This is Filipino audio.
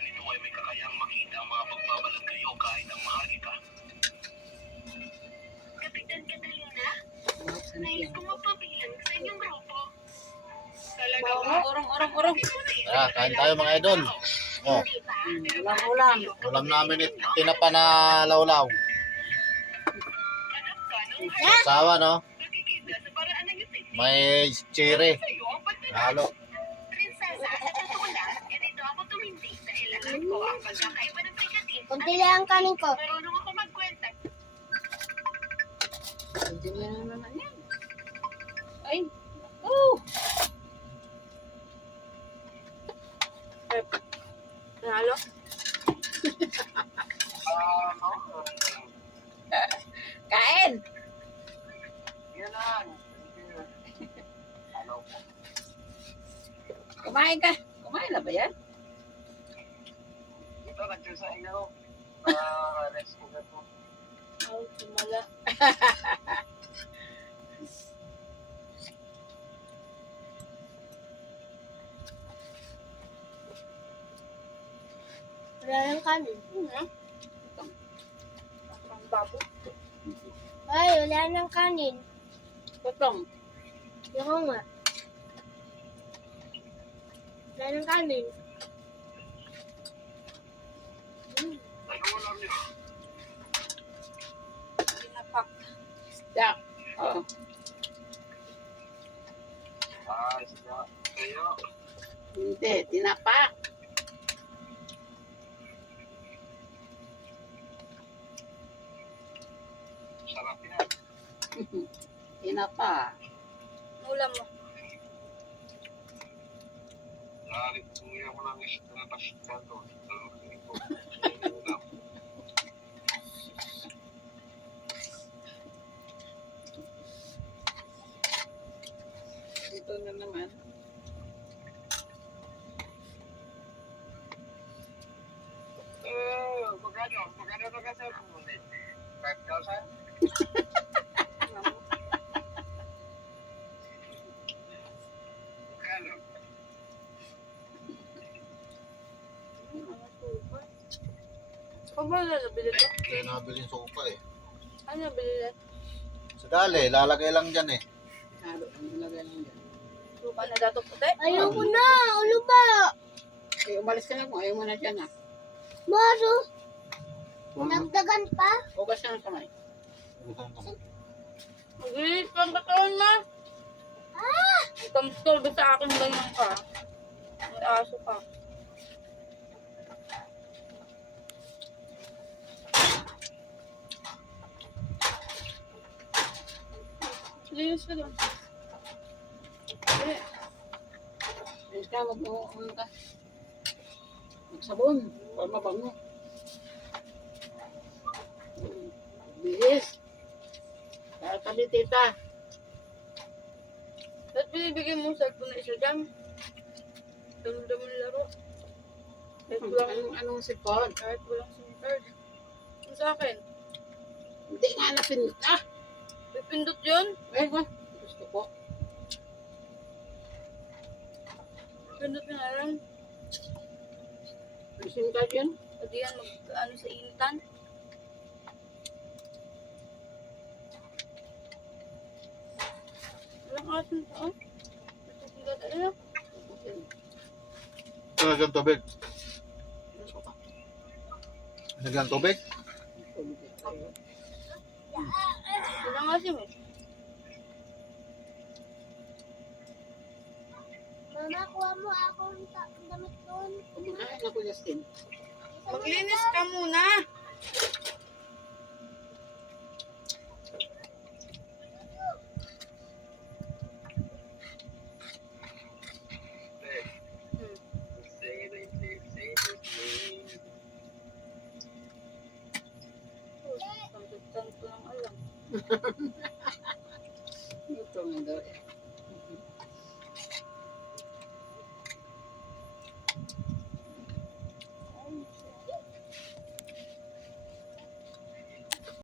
nito ay may kakayahang makita ang mga pagbabalag kayo kahit ang mahagi ka. Kapitan Catalina, nais ko mapabilang sa inyong grupo. Talaga ba? Orong. Tara, kain tayo mga idol. Oh, Di ba? Ulam. ulam namin tinapa na lawlaw. Anak ka ng Sawa, no? nakikita sa paraan ng itik. May cherry. Sa'yo ang pagtatawa. Halo. Prinsesa, sa totoo lang, ganito ako tumindig dahil alam ko ang pagkakaiba ng bigatin. Kunti lang ang kanin ko. Marunong ako magkwenta. Hindi mo na naman yan. Ay. Oh. Nalo? Kain. Yan lang. Kumain ka. Kumain na ba yan? Ito, nagkasa inyo. Rest ko na po. Oh, sumala. Wala ng kanin. Ang babo. Ay, wala ng kanin. Potong. Ako nga. Wala ng kanin. Ano ulam niyo? Pinapak. Isda. Oh. Isda. Kayo. Hindi, tinapak. Sarap yan. Tinapa. Ulam mo. Lalit, sumira mo ng isda na pasita doon. Ulam. Ito na naman. Magkano ka sa kulit? 5,000? Magkano? Ano ba nabili ito? Kaya nabili yung sopa eh. Ano nabili ito? Sa dali, lalagay lang dyan eh. Halo. Ang nilagay lang yan. Suka na dato puti? Ayoko na! Ano ba? Eh, umalis ka na kung ayaw mo na dyan ah. Maro! Nagdagan pa? Hugas ka ng kamay. Mag-release pa ba taon na? Ah! Itong storbo sa akin ganyan ka. May aso ka. Linis ka doon. Eh. Ayos ka, mag-uun ka. Magsabon. Para mabango. Bihis. Para kami tita. Ba't binibigyan mo sa na isa dyan? Dami-dami laro. Kahit walang, Anong sipon? kahit walang SIM card. Yung sa akin, Hindi nga napindot ah. pipindot yun. Eh, gusto ko. Pindot ka na lang. Ang SIM card yun. Pwede yan mag, sa initan. Walang asin pa, oh. Ito ano? Lagyan tubig. Lagyan tubig? Walang asin eh. Mama, kuha mo akong damit doon. Kumakain ako, Justin. Maglinis ka muna. Tanto lang alam. Ito nga daw eh.